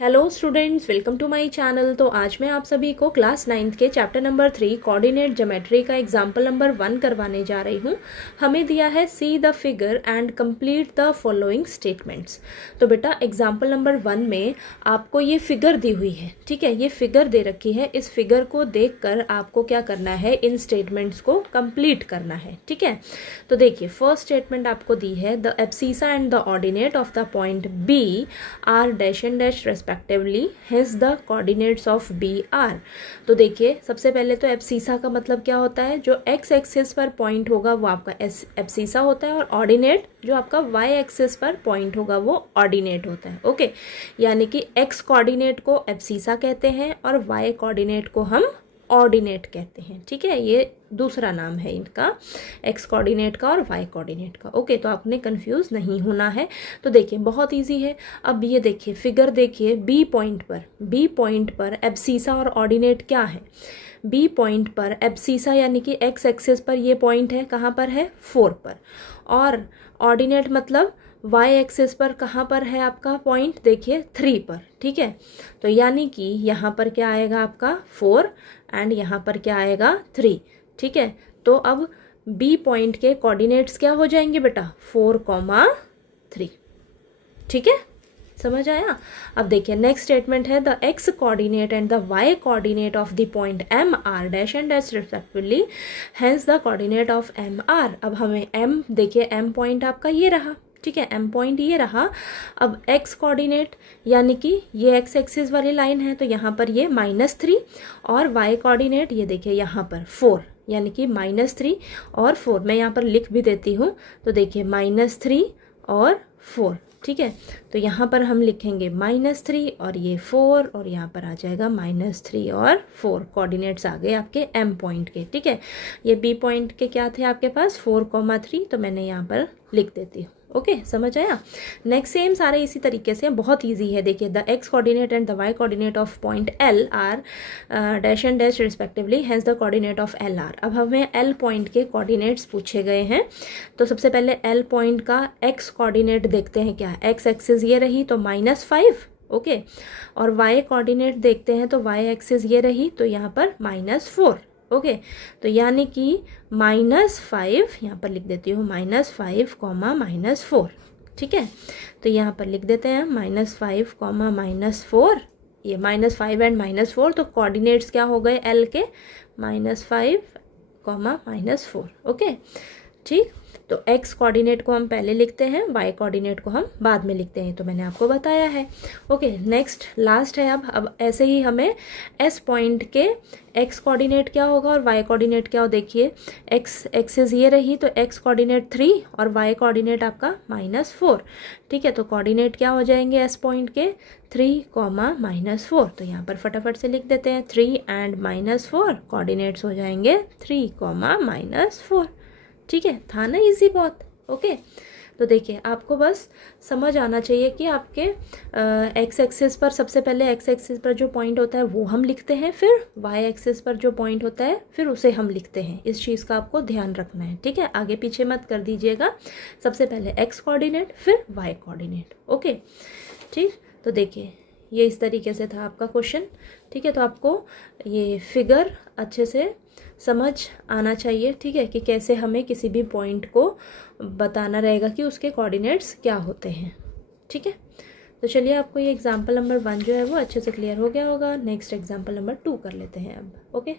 Hello students, welcome to my channel. तो आज मैं आप सभी को क्लास 9th के चैप्टर नंबर 3 कोऑर्डिनेट ज्योमेट्री का एग्जाम्पल नंबर 1 करवाने जा रही हूँ। हमें दिया है see the figure and complete the following statements. तो बेटा एग्जाम्पल नंबर 1 में आपको ये फिगर दी हुई है, ठीक है, ये फिगर दे रखी है। इस फिगर को देखकर आपको क्या करना है, इन स्टेटमेंट्स को कंप्लीट करना है, ठीक है। तो देखिए फर्स्ट स्टेटमेंट आपको दी है, the abscissa and the ordinate of the point B are dash and dash respectively, hence the coordinates of B are। तो देखिए सबसे पहले तो एब्सिसा का मतलब क्या होता है, जो x एक्सिस पर पॉइंट होगा वो आपका एब्सिसा होता है, और ऑर्डिनेट जो आपका y एक्सिस पर पॉइंट होगा वो ऑर्डिनेट होता है। ओके, यानी कि x कोऑर्डिनेट को एब्सिसा कहते हैं और y कोऑर्डिनेट को हम ऑर्डिनेट कहते हैं, ठीक है। ये दूसरा नाम है इनका, एक्स कोऑर्डिनेट का और वाई कोऑर्डिनेट का। ओके, तो आपने कंफ्यूज नहीं होना है। तो देखिए बहुत इजी है। अब ये देखिए फिगर देखिए, बी पॉइंट पर एब्सिसा और ऑर्डिनेट क्या है। बी पॉइंट पर एब्सिसा यानी कि एक्स एक्सिस पर ये पॉइंट है, कहाँ पर है, 4 पर, और ऑर्डिनेट मतलब y एक्सिस पर कहाँ पर है आपका पॉइंट, देखिए 3 पर, ठीक है। तो यानी कि यहाँ पर क्या आएगा आपका 4 एंड यहाँ पर क्या आएगा 3, ठीक है। तो अब B पॉइंट के कोऑर्डिनेट्स क्या हो जाएंगे बेटा, 4,3, ठीक है, समझ आया। अब देखिए नेक्स्ट स्टेटमेंट है, the x coordinate and the y coordinate of the point M are dash and dash respectively, hence the coordinate of M are. अब हमें M देखिए, M पॉइंट आपका ये रहा, ठीक है, M पॉइंट ये रहा। अब x कोऑर्डिनेट यानी कि ये x एक्सिस वाली लाइन है, तो यहाँ पर ये -3, और y कोऑर्डिनेट ये देखिए यहाँ पर 4, यानी कि -3 और 4। मैं यहाँ पर लिख भी देती हूँ, तो देखिए -3 और 4, ठीक है। तो यहाँ पर हम लिखेंगे -3 और ये 4, और यहाँ पर आ जाएगा -3 और 4। कोऑर्डिनेट्स आ गए आपके M पॉइंट के, ठीक है। ये B पॉइंट के क्या थे आपके पास, 4,3, तो मैंने यहाँ पर लिख देती हूँ। ओके, समझ आया। नेक्स्ट सेम सारे इसी तरीके से, बहुत इजी है। देखिए the x coordinate and the y coordinate of point L are dash and dash respectively, hence the coordinate of L are. अब हमें L पॉइंट के कोऑर्डिनेट्स पूछे गए हैं, तो सबसे पहले L पॉइंट का x कोऑर्डिनेट देखते हैं क्या है। x एक्सिस ये रही तो -5, ओके, और y कोऑर्डिनेट देखते हैं तो y एक्सिस ये रही तो यहाँ पर -4, ओके। तो यानी कि -5, यहाँ पर लिख देती हूँ -5, -4, ठीक है। तो यहाँ पर लिख देते हैं -5, -4, ये -5 एंड -4, तो कोऑर्डिनेट्स क्या हो गए L के, -5, -4, ओके, ठीक। तो x कोऑर्डिनेट को हम पहले लिखते हैं, y कोऑर्डिनेट को हम बाद में लिखते हैं, तो मैंने आपको बताया है। ओके, नेक्स्ट लास्ट है। अब ऐसे ही हमें s पॉइंट के x कोऑर्डिनेट क्या होगा और y कोऑर्डिनेट क्या हो। देखिए x एक्सिस ये रही तो x कोऑर्डिनेट 3 और y कोऑर्डिनेट आपका -4, ठीक है। तो कोऑर्डिनेट क्या हो जाएंगे s पॉइंट के, 3, -4। तो यहाँ पर फटाफट से लिख देते हैं 3 एंड -4, कोऑर्डिनेट्स हो जाएंगे 3, -4, ठीक है। था ना इजी बहुत। ओके, तो देखिए आपको बस समझ आना चाहिए कि आपके एक्स एक्सिस पर सबसे पहले एक्स एक्सिस पर जो पॉइंट होता है वो हम लिखते हैं, फिर वाई एक्सिस पर जो पॉइंट होता है फिर उसे हम लिखते हैं। इस चीज़ का आपको ध्यान रखना है, ठीक है। आगे पीछे मत कर दीजिएगा, सबसे पहले एक्स कोऑर्डिनेट फिर वाई कोऑर्डिनेट, ओके, ठीक। तो देखिए ये इस तरीके से था आपका क्वेश्चन, ठीक है। तो आपको ये फिगर अच्छे से समझ आना चाहिए, ठीक है, कि कैसे हमें किसी भी पॉइंट को बताना रहेगा कि उसके कोऑर्डिनेट्स क्या होते हैं, ठीक है। तो चलिए आपको ये एग्जाम्पल नंबर 1 जो है वो अच्छे से क्लियर हो गया होगा। नेक्स्ट एग्जाम्पल नंबर 2 कर लेते हैं अब। ओके।